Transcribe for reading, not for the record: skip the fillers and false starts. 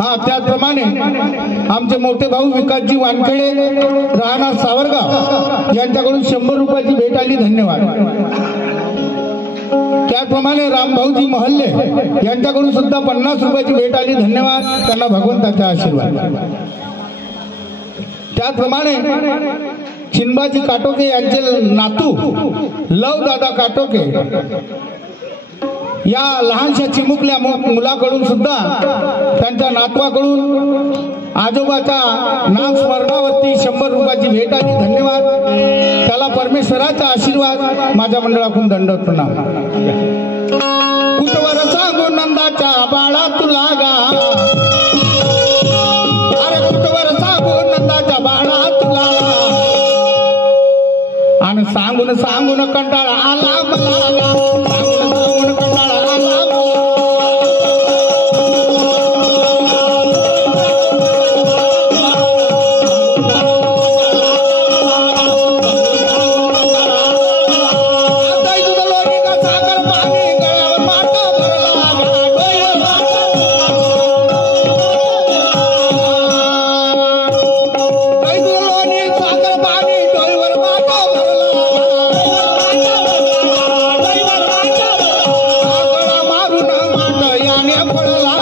हा त्याचप्रमाणे आमचे मोठे भाऊ विकासजी वानखेडे राहणार सावरगाव यांच्याकडून 100 रुपयाची भेट आली, धन्यवाद। त्याचप्रमाणे रामभाऊजी महल्ले यांच्याकडून सुद्धा 50 रुपयाची भेट आली, धन्यवाद, त्यांना भगवंताचा आशीर्वाद। त्याचप्रमाणे चिनबाजी काटोके यांचे नातू लव दादा काटोके या लहानशा चिमुकल्या मुलाकडून सुद्धा त्यांच्या नातवाकडून आजोबाच्या नाम स्मरणावरती 100 रुपयाची भेट आली, धन्यवाद, त्याला परमेश्वराचा आशीर्वाद, माझ्या मंडळाकडून दंडवत प्रणाम। कुटवर सांगू नंदाच्या बाळा तुला गा, अरे कुटवर सांगू नंदाच्या बाळा तुला, आणि सांगून सांगून कंटाळा आला मला, सांगून सांगून कंटाळा आला मारून माट याने पडला